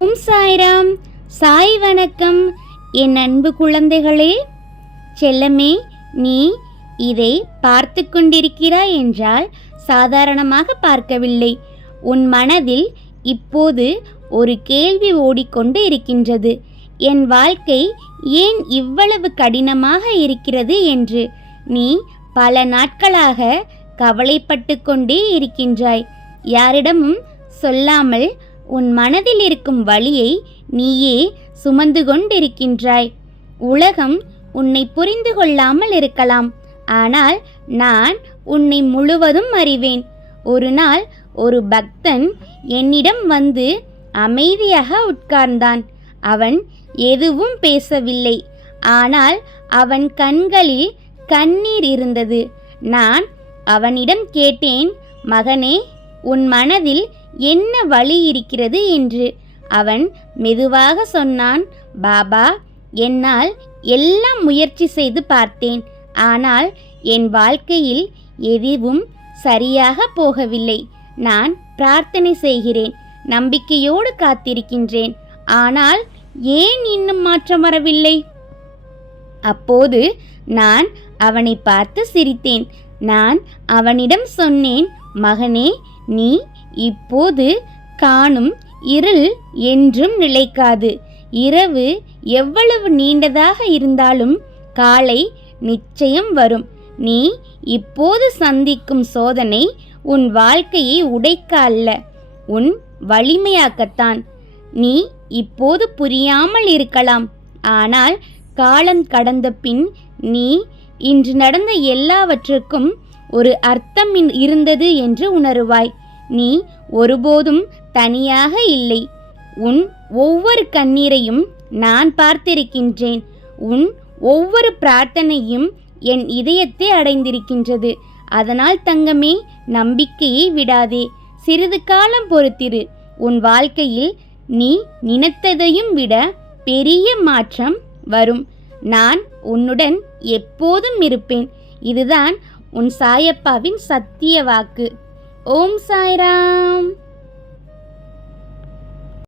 சாய்ராம். சாய் வணக்கம். என் அன்பு குழந்தைகளே, செல்லமே, நீ இதை பார்த்து கொண்டிருக்கிறாய் என்றால் சாதாரணமாக பார்க்கவில்லை. உன் மனதில் இப்போது ஒரு கேள்வி ஓடிக்கொண்டு இருக்கின்றது. என் வாழ்க்கை ஏன் இவ்வளவு கடினமாக இருக்கிறது என்று நீ பல நாட்களாக கவலைப்பட்டு கொண்டே இருக்கின்றாய். யாரிடமும் சொல்லாமல் உன் மனதில் இருக்கும் வலியை நீயே சுமந்து கொண்டிருக்கின்றாய். உலகம் உன்னை புரிந்து கொள்ளாமல் இருக்கலாம், ஆனால் நான் உன்னை முழுவதும் அறிவேன். ஒரு நாள் ஒரு பக்தன் என்னிடம் வந்து அமைதியாக உட்கார்ந்தான். அவன் எதுவும் பேசவில்லை, ஆனால் அவன் கண்களில் கண்ணீர் இருந்தது. நான் அவனிடம் கேட்டேன், மகனே, உன் மனதில் என்ன வலி இருக்கிறது என்று. அவன் மெதுவாக சொன்னான், பாபா, என்னால் எல்லாம் முயற்சி செய்து பார்த்தேன், ஆனால் என் வாழ்க்கையில் எதுவும் சரியாக போகவில்லை. நான் பிரார்த்தனை செய்கிறேன், நம்பிக்கையோடு காத்திருக்கின்றேன், ஆனால் ஏன் இன்னும் மாற்றம் வரவில்லை? அப்போது நான் அவனை பார்த்து சிரித்தேன். நான் அவனிடம் சொன்னேன், மகனே, நீ இப்போது காணும் இருள் என்றும் நிலைக்காது. இரவு எவ்வளவு நீண்டதாக இருந்தாலும் காலை நிச்சயம் வரும். நீ இப்போது சந்திக்கும் சோதனை உன் வாழ்க்கையை உடைக்க அல்ல, உன் வலிமையாக்கத்தான். நீ இப்போது புரியாமல் இருக்கலாம், ஆனால் காலம் கடந்த பின் நீ இன்று நடந்த எல்லாவற்றுக்கும் ஒரு அர்த்தம் இருந்தது என்று உணருவாய். நீ ஒருபோதும் தனியாக இல்லை. உன் ஒவ்வொரு கண்ணீரையும் நான் பார்த்திருக்கின்றேன். உன் ஒவ்வொரு பிரார்த்தனையும் என் இதயத்தை அடைந்திருக்கின்றது. அதனால் தங்கமே, நம்பிக்கையை விடாதே. சிறிது காலம் பொறுத்திரு. உன் வாழ்க்கையில் நீ நினைத்ததையும் விட பெரிய மாற்றம் வரும். நான் உன்னுடன் எப்போதும் இருப்பேன். இதுதான் உன் சாயப்பாவின் சத்திய வாக்கு. ஓம் சாய்ராம்.